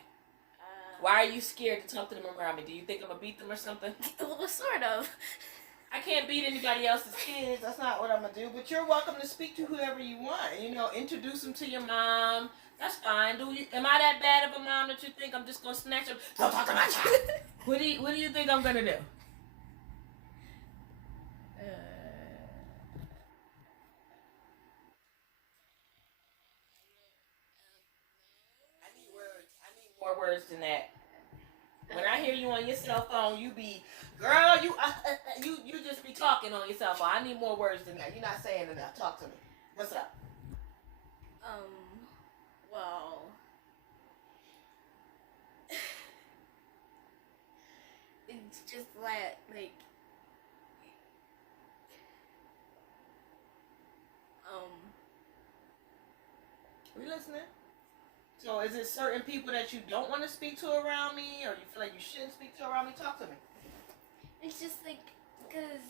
Why are you scared to talk to them around me? Do you think I'm going to beat them or something? Well, sort of. I can't beat anybody else's kids. That's not what I'm going to do. But you're welcome to speak to whoever you want. Introduce them to your mom. That's fine. Am I that bad of a mom that you think I'm just going to snatch them? Don't talk to my child. What do you think I'm going to do? I need more words than that. When I hear you on your cell phone, you be, girl, you just be talking on your cell phone. I need more words than that. You're not saying enough. Talk to me. What's up? Well, it's just like, We listening? So is it certain people that you don't want to speak to around me, or you feel like you shouldn't speak to around me? Talk to me. it's just like, because,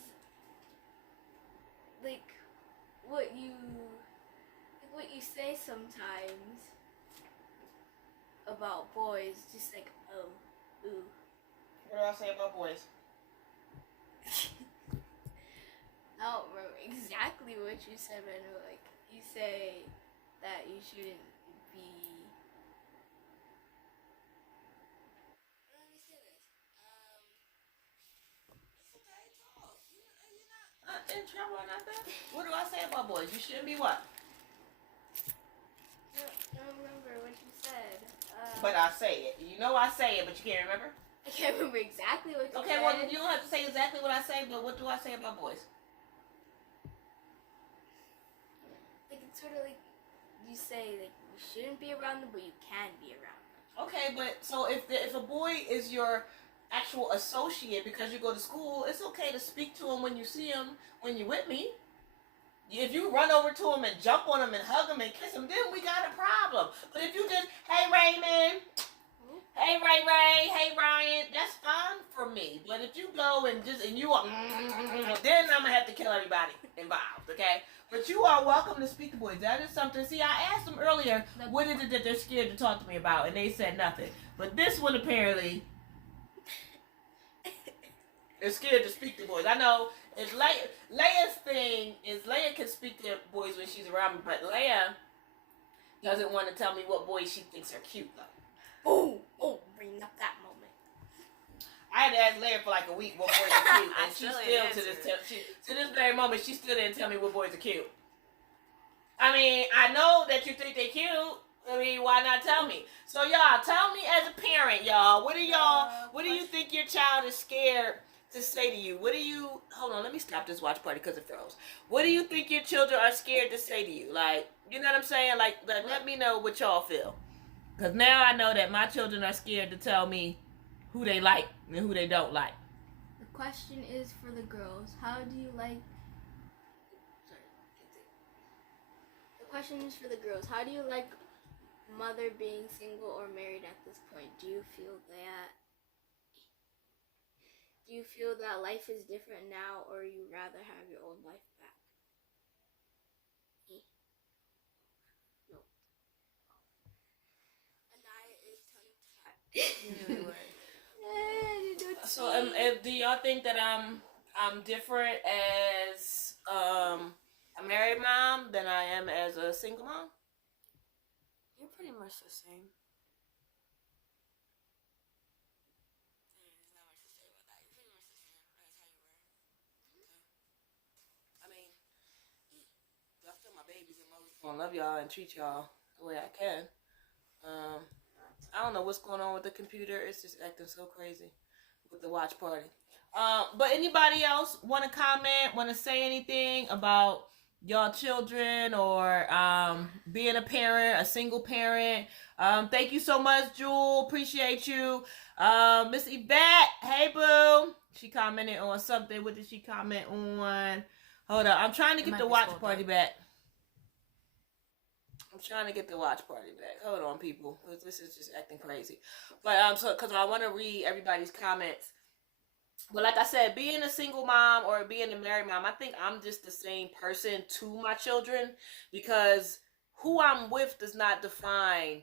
what you say sometimes about boys, just like, oh, ooh. What do I say about boys? I don't remember exactly what you said, but you say that you shouldn't be. Let me in trouble or nothing. What do I say about boys? You shouldn't be what? I don't remember what you said. But I say it. You know I say it, but you can't remember? I can't remember exactly what you said. Okay, well, you don't have to say exactly what I say, but what do I say about boys? Like, it's sort of like you say, like, you shouldn't be around them, but you can be around them. Okay, but so if a boy is your actual associate because you go to school, it's okay to speak to him when you see him, when you're with me. If you run over to him and jump on him and hug him and kiss him, then we got a problem. But if you just, hey Raymond, hey Ray Ray, hey Ryan, that's fine for me. But if you go and you are, then I'm gonna have to kill everybody involved, okay? But you are welcome to speak to boys. That is something. See, I asked them earlier, what is it that they're scared to talk to me about, and they said nothing. But this one apparently is scared to speak to boys. I know. It's Leia's thing is Leia can speak to boys when she's around me, but Leia doesn't want to tell me what boys she thinks are cute though. Oh, bring up that moment. I had to ask Leia for like a week what boys are cute, and she still still ain't to this very moment she still didn't tell me what boys are cute. I mean, I know that you think they're cute. I mean, why not tell me? So y'all, tell me as a parent, y'all, what do you think your child is scared to say to you? Hold on, let me stop this watch party because it froze. What do you think your children are scared to say to you? Like, you know what I'm saying? Like let me know what y'all feel. Because now I know that my children are scared to tell me who they like and who they don't like. The question is for the girls. How do you like... The question is for the girls. How do you like mother being single or married at this point? Do you feel that life is different now, or you rather have your old life back? No. Inayah is tongue-tied. So, do y'all think that I'm different as a married mom than I am as a single mom? You're pretty much the same. I love y'all and treat y'all the way I can. I don't know what's going on with the computer. It's just acting so crazy with the watch party. But anybody else want to comment, want to say anything about y'all children or being a parent, a single parent? Thank you so much, Jewel. Appreciate you. Miss Yvette, hey boo. She commented on something. What did she comment on? Hold on. I'm trying to get the watch party back. I'm trying to get the watch party back. Hold on, people, because this is just acting crazy. But so because I want to read everybody's comments. But like I said, being a single mom or being a married mom, I think I'm just the same person to my children, because who I'm with does not define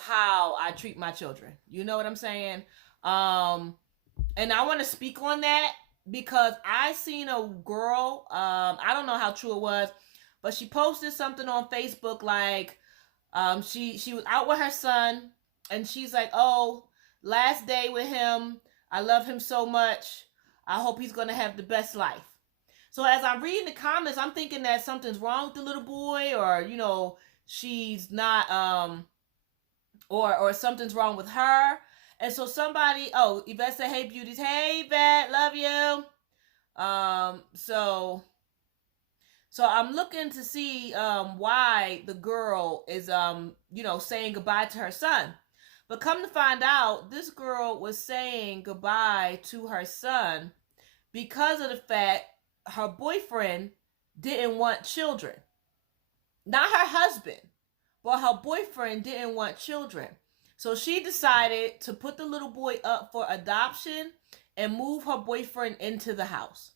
how I treat my children. You know what I'm saying? And I want to speak on that because I seen a girl. I don't know how true it was, but she posted something on Facebook like she was out with her son, and she's like, "Oh, last day with him. I love him so much. I hope he's gonna have the best life." So as I'm reading the comments, I'm thinking that something's wrong with the little boy, or she's not or something's wrong with her. And so somebody, Yvette said, "Hey beauties, hey Yvette, love you." So I'm looking to see why the girl is saying goodbye to her son. But come to find out, this girl was saying goodbye to her son because of the fact her boyfriend didn't want children. Not her husband, but her boyfriend didn't want children. So she decided to put the little boy up for adoption and move her boyfriend into the house.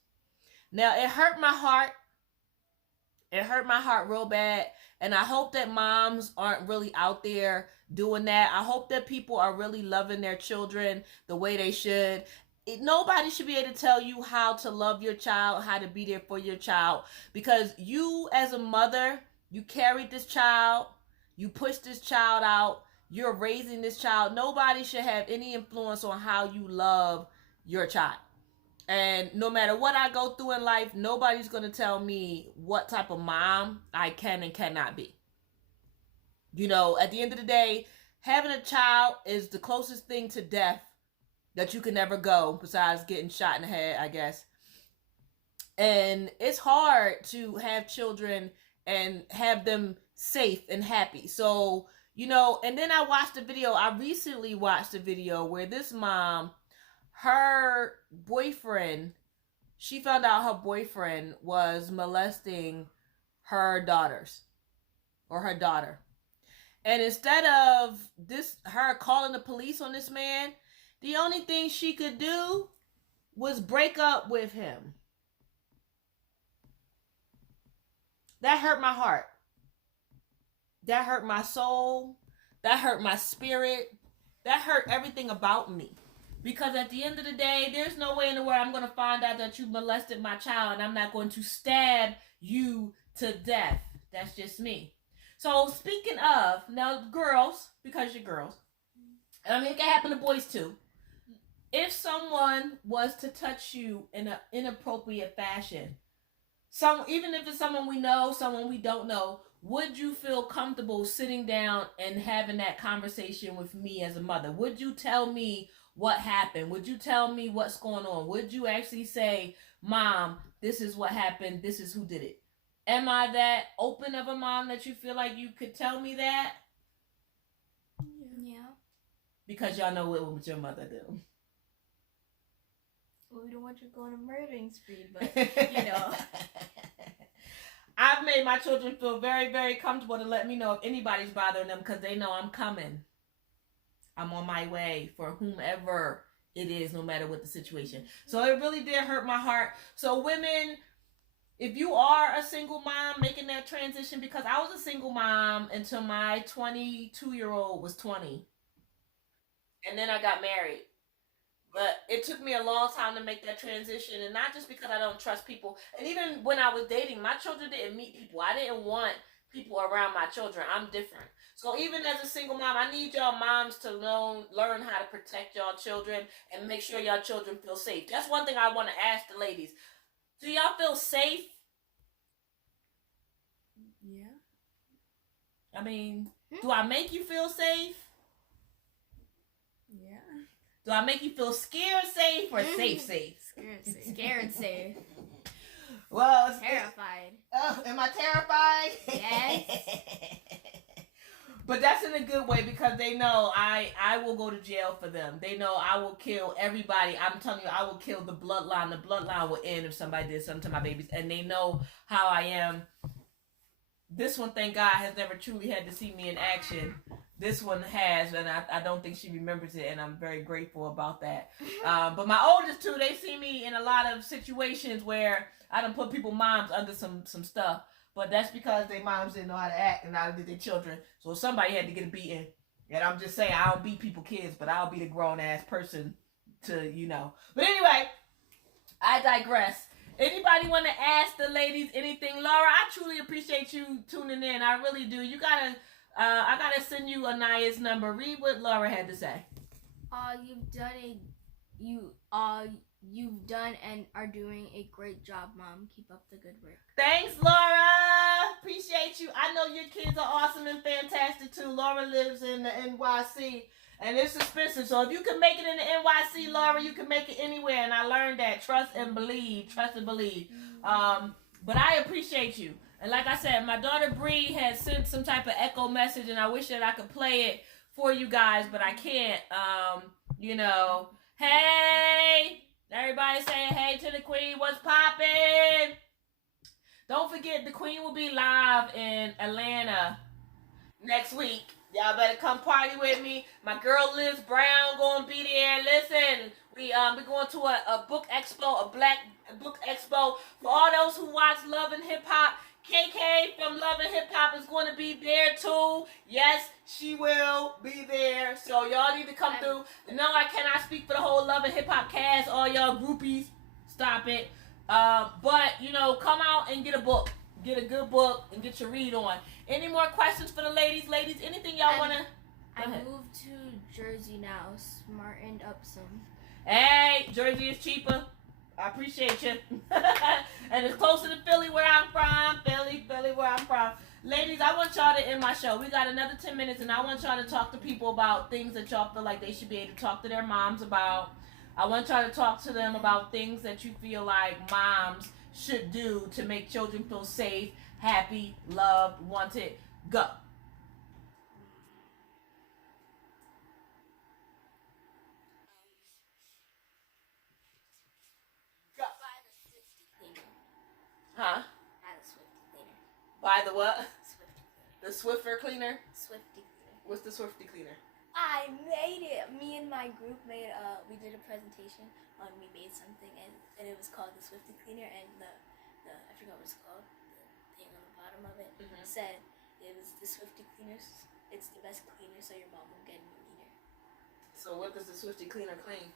Now, it hurt my heart. It hurt my heart real bad. And I hope that moms aren't really out there doing that. I hope that people are really loving their children the way they should. Nobody should be able to tell you how to love your child, how to be there for your child. Because you, as a mother, you carried this child. You pushed this child out. You're raising this child. Nobody should have any influence on how you love your child. And no matter what I go through in life, nobody's going to tell me what type of mom I can and cannot be. You know, at the end of the day, having a child is the closest thing to death that you can ever go, besides getting shot in the head, I guess. And it's hard to have children and have them safe and happy. So, you know, and then I recently watched a video where this mom, her boyfriend, she found out her boyfriend was molesting her daughters or her daughter. And instead of her calling the police on this man, the only thing she could do was break up with him. That hurt my heart. That hurt my soul. That hurt my spirit. That hurt everything about me. Because at the end of the day, there's no way in the world I'm going to find out that you molested my child and I'm not going to stab you to death. That's just me. So speaking of, now girls, because you're girls, and I mean it can happen to boys too. If someone was to touch you in an inappropriate fashion, even if it's someone we know, someone we don't know, would you feel comfortable sitting down and having that conversation with me as a mother? Would you tell me what happened? Would you tell me what's going on? Would you actually say, Mom, this is what happened, this is who did it? Am I that open of a mom that you feel like you could tell me that? Yeah. Because y'all know what would your mother do. Well, we don't want you going to murdering spree, but, you know. I've made my children feel very, very comfortable to let me know if anybody's bothering them because they know I'm coming. I'm on my way for whomever it is, no matter what the situation. So it really did hurt my heart. So women, if you are a single mom making that transition, because I was a single mom until my 22-year-old was 20. And then I got married. But it took me a long time to make that transition, and not just because I don't trust people. And even when I was dating, my children didn't meet people. I didn't want people around my children. I'm different. So even as a single mom, I need y'all moms to learn how to protect y'all children and make sure y'all children feel safe. That's one thing I want to ask the ladies. Do y'all feel safe? Yeah. I mean, do I make you feel safe? Yeah. Do I make you feel scared safe or safe? Scared safe. Well, terrified. Am I terrified? Yes. But that's in a good way because they know I will go to jail for them. They know I will kill everybody. I'm telling you, I will kill the bloodline. The bloodline will end if somebody did something to my babies. And they know how I am. This one, thank God, has never truly had to see me in action. This one has, and I don't think she remembers it, and I'm very grateful about that. But my oldest two, they see me in a lot of situations where I done put people's moms under some stuff. But that's because their moms didn't know how to act and neither did their children. So somebody had to get a beating. And I'm just saying, I don't beat people kids, but I'll be the grown-ass person to, you know. But anyway, I digress. Anybody want to ask the ladies anything? Laura, I truly appreciate you tuning in. I really do. You gotta, I gotta send you Inayah's number. Read what Laura had to say. You've done and are doing a great job, Mom. Keep up the good work. Thanks, Laura. Appreciate you. I know your kids are awesome and fantastic too. Laura lives in the NYC. And it's expensive. So if you can make it in the NYC, Laura, you can make it anywhere. And I learned that. Trust and believe. Trust and believe. But I appreciate you. And like I said, my daughter Bree has sent some type of echo message. And I wish that I could play it for you guys. But I can't. You know. Hey. Everybody saying hey to the Queen. What's poppin'? Don't forget, the Queen will be live in Atlanta next week. Y'all better come party with me. My girl Liz Brown gonna be there. Listen, we going to a book expo, a black book expo. For all those who watch Love and Hip Hop, KK from Love and Hip Hop is going to be there too. Yes, she will be there. So y'all need to come through. No, I cannot speak for the whole Love and Hip Hop cast. All y'all groupies, stop it. But you know, come out and get a book. Get a good book and get your read on. Any more questions for the ladies? Ladies, anything y'all want to? I moved to Jersey now. Smartened up some. Hey, Jersey is cheaper. I appreciate you. And it's closer to Philly where I'm from. Philly where I'm from. Ladies, I want y'all to end my show. We got another 10 minutes, and I want y'all to talk to people about things that y'all feel like they should be able to talk to their moms about. I want y'all to talk to them about things that you feel like moms should do to make children feel safe, happy, loved, wanted. Go. Go. Buy the Swifty cleaner. Huh? Buy the Swifty cleaner. Buy the what? Swifty cleaner. The Swiffer cleaner? Swifty cleaner. What's the Swifty cleaner? I made it. Me and my group made. We did a presentation on we made something, and it was called the Swifty Cleaner, and the I forgot what it's called. The thing on the bottom of it said it was the Swifty Cleaner. It's the best cleaner, so your mom won't get any meaner. So what does the Swifty cleaner clean?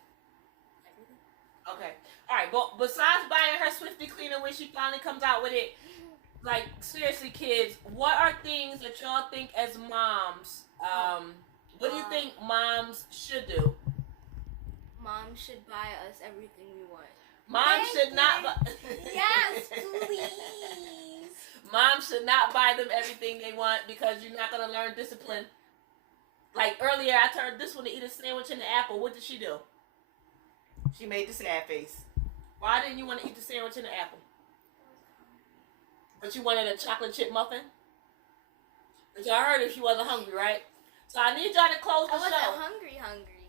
Everything. Okay. All right. But besides buying her Swifty cleaner when she finally comes out with it, like seriously, kids, what are things that y'all think as moms? What do you think moms should do? Mom should buy us everything we want. Moms should not. Yes, please. Moms should not buy them everything they want because you're not gonna learn discipline. Like earlier, I told this one to eat a sandwich and an apple. What did she do? She made the sad face. Why didn't you want to eat the sandwich and the apple? But you wanted a chocolate chip muffin? But y'all heard if she wasn't hungry, right? So I need y'all to close the I wasn't show. hungry.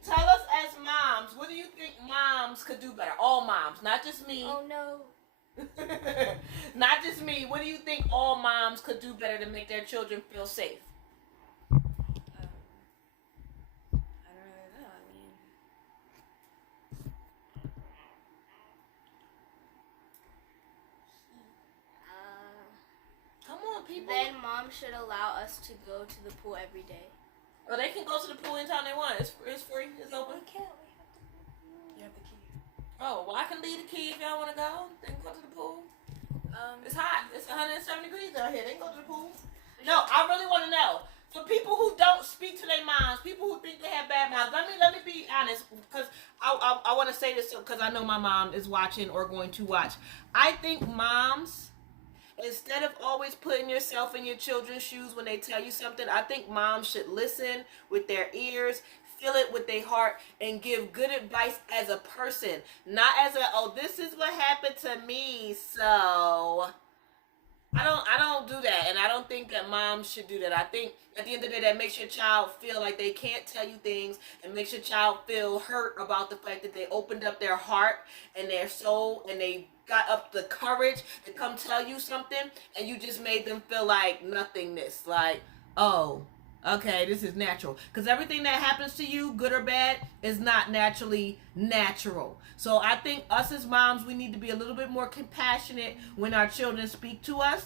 Tell us as moms, what do you think moms could do better? All moms, not just me. Oh no. Not just me. What do you think all moms could do better to make their children feel safe? I don't really know. I mean, Come on, people. Then mom should allow us to go to the pool every day. Well, they can go to the pool anytime they want. It's free. It's open. We can't. you have the key. Oh, well, I can leave the key if y'all want to go. They can go to the pool. It's hot. It's 107 degrees out here. They can go to the pool. No, I really want to know. For people who don't speak to their moms, people who think they have bad moms, let me be honest, because I want to say this because I know my mom is watching or going to watch. I think moms, instead of always putting yourself in your children's shoes when they tell you something, I think moms should listen with their ears, feel it with their heart, and give good advice as a person. Not as a, oh, this is what happened to me, so I don't do that, and I don't think that moms should do that. I think at the end of the day, that makes your child feel like they can't tell you things, and makes your child feel hurt about the fact that they opened up their heart and their soul, and they got up the courage to come tell you something, and you just made them feel like nothingness. Like, oh, okay, this is natural. Because everything that happens to you, good or bad, is not naturally natural. So I think us as moms, we need to be a little bit more compassionate when our children speak to us.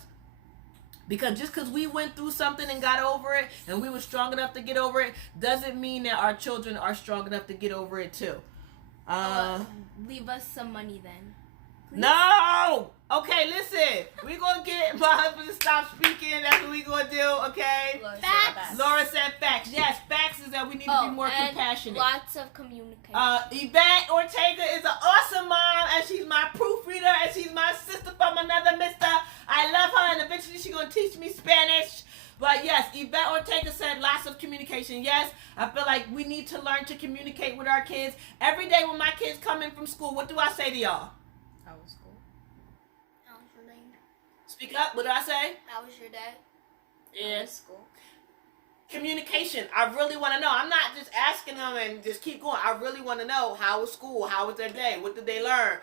Because just because we went through something and got over it, and we were strong enough to get over it, doesn't mean that our children are strong enough to get over it too. Leave us some money then. No! Okay, listen. We're going to get my husband to stop speaking. That's what we're going to do, okay? Facts. Laura said facts. Yes, facts is that we need to be more and compassionate. Lots of communication. Yvette Ortega is an awesome mom, and she's my proofreader, and she's my sister from another mister. I love her, and eventually she's going to teach me Spanish. But yes, Yvette Ortega said lots of communication. Yes, I feel like we need to learn to communicate with our kids. Every day when my kids come in from school, what do I say to y'all? How was school? How was your day? Speak up. What do I say? How was your day? Yes. School. Communication. I really want to know. I'm not just asking them and just keep going. I really want to know how was school? How was their day? What did they learn?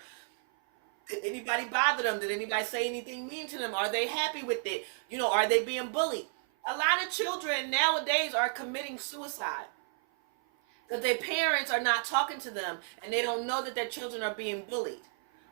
Did anybody bother them? Did anybody say anything mean to them? Are they happy with it? You know, are they being bullied? A lot of children nowadays are committing suicide because their parents are not talking to them and they don't know that their children are being bullied.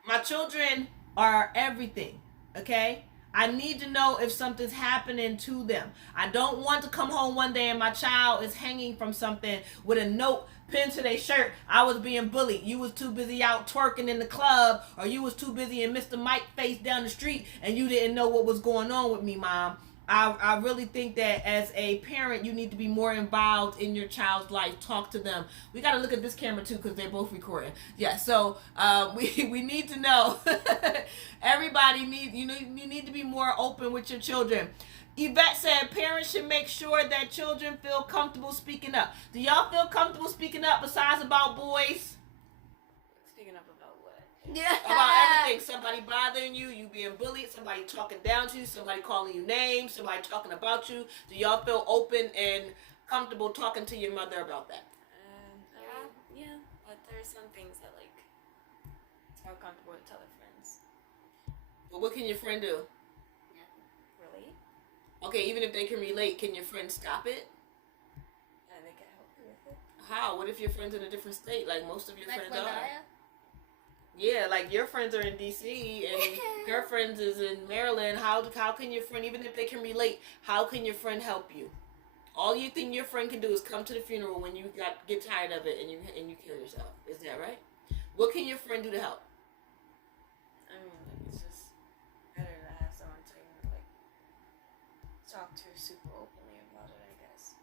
My children are everything, okay? I need to know if something's happening to them. I don't want to come home one day and my child is hanging from something with a note pinned to their shirt. I was being bullied. You was too busy out twerking in the club, or you was too busy in Mr. Mike face down the street and you didn't know what was going on with me, Mom. I really think that as a parent, you need to be more involved in your child's life. Talk to them. We got to look at this camera too because they're both recording. Yeah, so we need to know. Everybody you need to be more open with your children. Yvette said parents should make sure that children feel comfortable speaking up. Do y'all feel comfortable speaking up besides about boys? Speaking up about what? Yeah. About everything. Somebody bothering you, you being bullied, somebody talking down to you, somebody calling you names, somebody talking about you. Do y'all feel open and comfortable talking to your mother about that? Yeah, but there's some things that like it's more comfortable to tell their friends. But what can your friend do? Really? Okay, even if they can relate, can your friend stop it? And they can help you with it. How? What if your friend's in a different state, like most of your Like friends when are? Leia? Yeah, like your friends are in DC and her friends is in Maryland. How can your friend, even if they can relate, how can your friend help you? All you think your friend can do is come to the funeral when you get tired of it and you kill yourself. Is that right? What can your friend do to help? I mean, like, it's just better to have someone to like talk to super openly about it. I guess.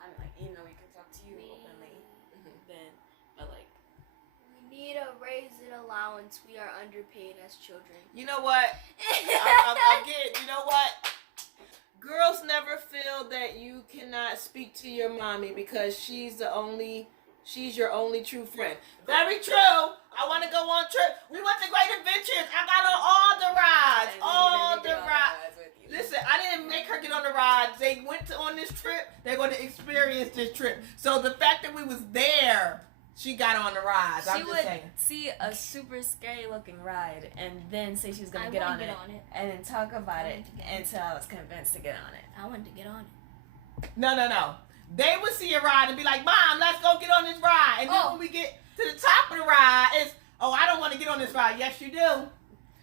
I mean, like we can talk to you openly, then, but like. We need a raise in allowance. We are underpaid as children. You know what? I get. You know what? Girls never feel that you cannot speak to your mommy because she's your only true friend. Very true. I want to go on trip. We went to Great Adventures. I got on all the rides. All the rides. Listen, I didn't make her get on the rides. They went on this trip. They're going to experience this trip. So the fact that we was there, she got on the rides. She would see a super scary looking ride and then say she was going to get on it and then talk about it until I was convinced to get on it. I wanted to get on it. No. They would see a ride and be like, Mom, let's go get on this ride. And then when we get to the top of the ride, it's, oh, I don't want to get on this ride. Yes, you do.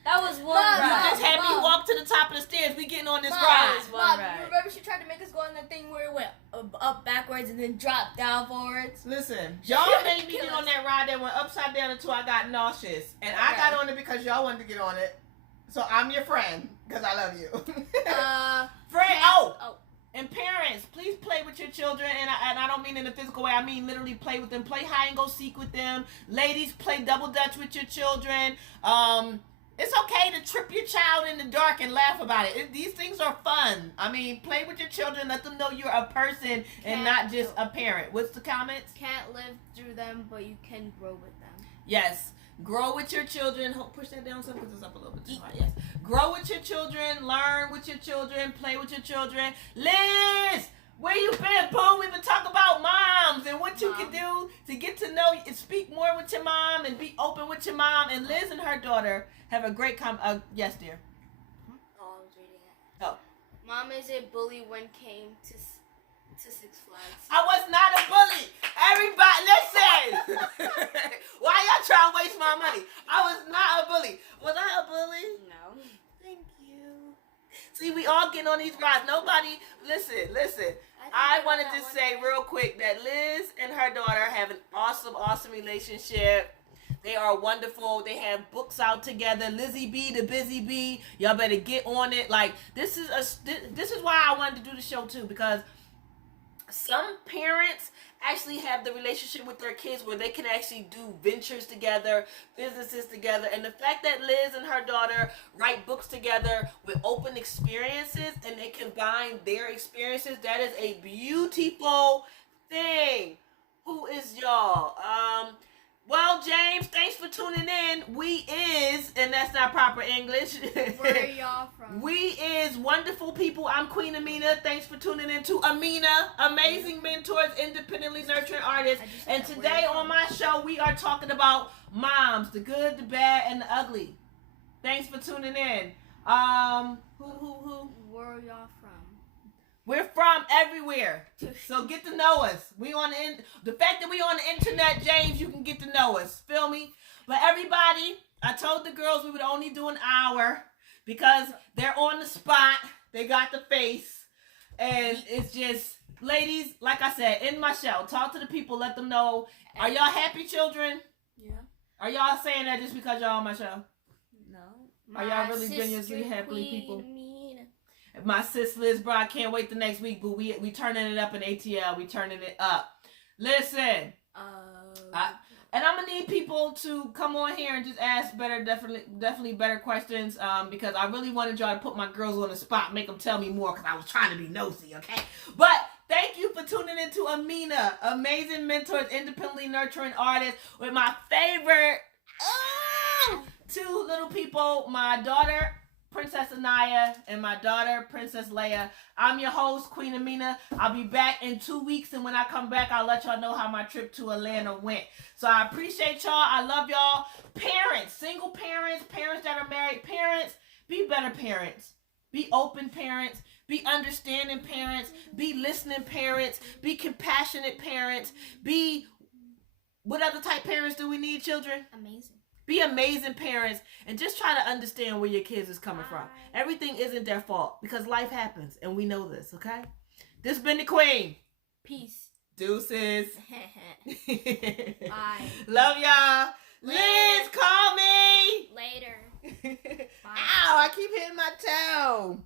That was one You ride. just had me walk to the top of the stairs. We getting on this Mom, ride. Mom, you remember she tried to make us go on that thing where it went up backwards and then dropped down forwards? Listen, y'all made me get on that ride that went upside down until I got nauseous. And I got on it because y'all wanted to get on it. So I'm your friend because I love you. Friend, and parents, please play with your children, and I don't mean in a physical way. I mean literally play with them. Play hide and go seek with them. Ladies, play double dutch with your children. It's okay to trip your child in the dark and laugh about it. These things are fun. I mean, play with your children. Let them know you're a person and not just a parent. What's the comments? Can't live through them, but you can grow with them. Yes. Grow with your children. Push that down some because it's up a little bit too high. Yes. Grow with your children. Learn with your children. Play with your children. Liz, where you been, boo? We've been talking about moms and what you can do to get to know and speak more with your mom and be open with your mom. And Liz and her daughter have a great yes, dear. Oh, I was reading it. Oh. Mom is a bully when came to Six Flags. I was not a bully. Everybody, listen. Why y'all trying to waste my money? I was not a bully. Was I a bully? No. Thank you. See, we all getting on these rides. Nobody, listen. I wanted to say real quick that Liz and her daughter have an awesome relationship. They are wonderful. They have books out together. Lizzie B, the Busy Bee. Y'all better get on it. Like, this is why I wanted to do the show too, because some parents actually have the relationship with their kids where they can actually do ventures together, businesses together. And the fact that Liz and her daughter write books together with open experiences and they combine their experiences, that is a beautiful thing. Who is y'all? Well, James, thanks for tuning in. We is, and that's not proper English. Where are y'all from? We is wonderful people. I'm QueenAmina. Thanks for tuning in to Amina, amazing mentors, independently nurturing artists. And today on my show, we are talking about moms, the good, the bad, and the ugly. Thanks for tuning in. Who? Where are y'all from? We're from everywhere, so get to know us. We on the fact that we on the internet, James, you can get to know us. Feel me? But everybody, I told the girls we would only do an hour because they're on the spot. They got the face, and it's just, ladies, like I said, in my show, talk to the people, let them know. Are y'all happy children? Yeah. Are y'all saying that just because y'all on my show? No. Are y'all really genuinely happy people? My sis Liz, bro, I can't wait the next week, but we turning it up in ATL. We turning it up. Listen. And I'm gonna need people to come on here and just ask definitely better questions, because I really wanted y'all to put my girls on the spot, make them tell me more, because I was trying to be nosy, okay? But thank you for tuning into Amina, amazing mentors, independently nurturing artist, with my favorite two little people, my daughter Princess Inayah and my daughter Princess Leia. I'm your host, QueenAmina. I'll be back in 2 weeks, and when I come back, I'll let y'all know how my trip to Atlanta went. So I appreciate y'all. I love y'all. Parents, single parents, parents that are married, parents, be better parents. Be open parents. Be understanding parents. Be listening parents. Be compassionate parents. Be, what other type parents do we need, children? Amazing. Be amazing parents, and just try to understand where your kids is coming from. Everything isn't their fault, because life happens, and we know this, okay? This has been the Queen. Peace. Deuces. Bye. Love y'all. Later. Liz, call me. Later. Bye. Ow, I keep hitting my toe.